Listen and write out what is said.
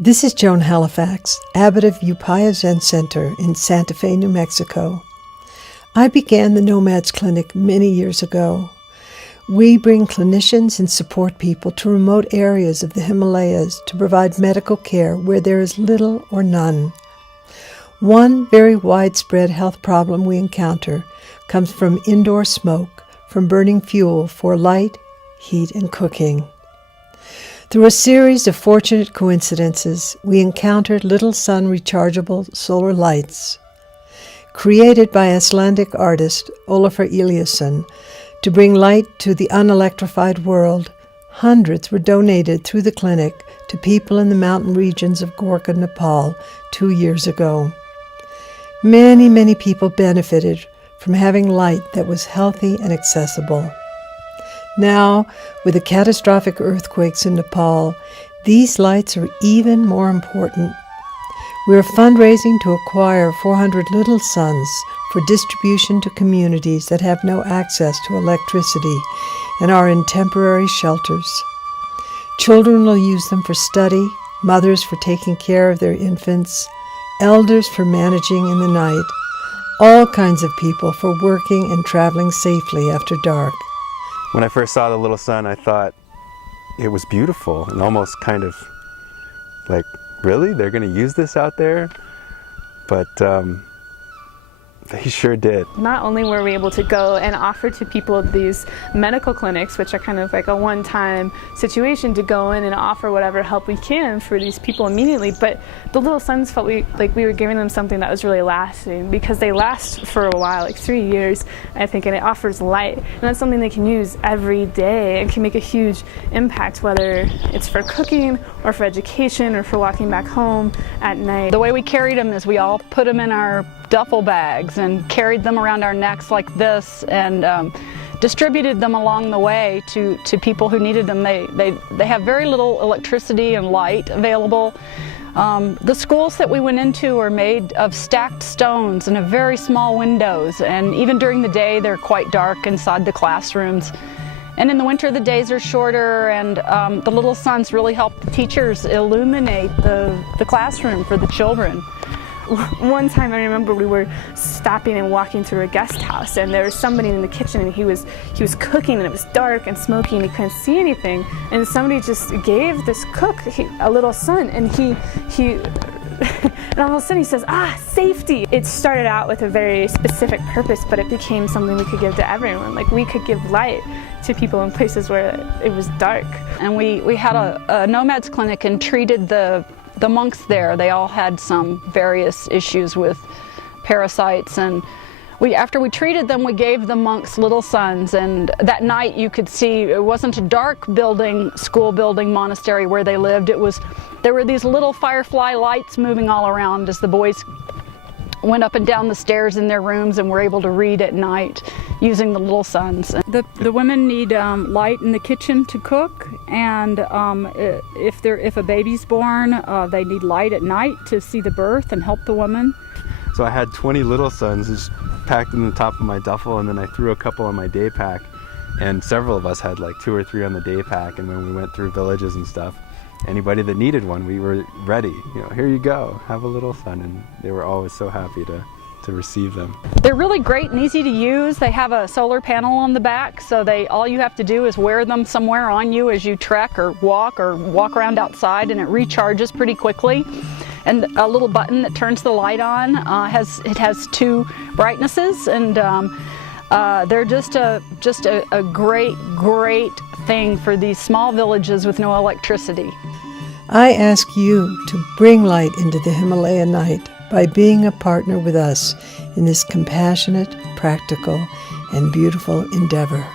This is Joan Halifax, abbot of Upaya Zen Center in Santa Fe, New Mexico. I began the Nomads Clinic many years ago. We bring clinicians and support people to remote areas of the Himalayas to provide medical care where there is little or none. One very widespread health problem we encounter comes from indoor smoke from burning fuel for light, heat, and cooking. Through a series of fortunate coincidences, we encountered Little Sun rechargeable solar lights. Created by Icelandic artist Ólafur Eliasson to bring light to the unelectrified world, hundreds were donated through the clinic to people in the mountain regions of Gorkha, Nepal 2 years ago. Many people benefited from having light that was healthy and accessible. Now, with the catastrophic earthquakes in Nepal, these lights are even more important. We are fundraising to acquire 400 Little Suns for distribution to communities that have no access to electricity and are in temporary shelters. Children will use them for study, mothers for taking care of their infants, elders for managing in the night, all kinds of people for working and traveling safely after dark. When I first saw the Little Sun, I thought it was beautiful and almost kind of like, really? They're going to use this out there? But they sure did. Not only were we able to go and offer to people these medical clinics, which are kind of like a one-time situation to go in and offer whatever help we can for these people immediately, but the Little Suns felt like we were giving them something that was really lasting, because they last for a while, like 3 years, I think, and it offers light. And that's something they can use every day and can make a huge impact, whether it's for cooking or for education or for walking back home at night. The way we carried them is we all put them in our duffel bags and carried them around our necks like this, and distributed them along the way to people who needed them. They have very little electricity and light available. The schools that we went into are made of stacked stones and have very small windows, and even during the day they're quite dark inside the classrooms. And in the winter the days are shorter, and the Little Suns really help the teachers illuminate the classroom for the children. One time I remember we were stopping and walking through a guest house, and there was somebody in the kitchen, and he was cooking, and it was dark and smoky and he couldn't see anything, and somebody just gave this cook a Little Sun, and he and all of a sudden he says, safety. It started out with a very specific purpose, but it became something we could give to everyone. Like, we could give light to people in places where it was dark. And we had a Nomads Clinic and treated the monks there. They all had some various issues with parasites, and after we treated them, we gave the monks Little Suns, and that night you could see it wasn't a dark building, school building, monastery where they lived. There were these little firefly lights moving all around as the boys went up and down the stairs in their rooms and were able to read at night using the Little Suns. The women need light in the kitchen to cook, and if a baby's born, they need light at night to see the birth and help the woman. So I had 20 Little Suns just packed in the top of my duffel, and then I threw a couple on my day pack, and several of us had like 2 or 3 on the day pack. And when we went through villages and stuff, anybody that needed one, we were ready. Here you go, have a Little Sun, and they were always so happy to receive them. They're really great and easy to use. They have a solar panel on the back, so all you have to do is wear them somewhere on you as you trek or walk around outside, and it recharges pretty quickly. And a little button that turns the light on has 2 brightnesses, and they're just a great thing for these small villages with no electricity. I ask you to bring light into the Himalaya night by being a partner with us in this compassionate, practical, and beautiful endeavor.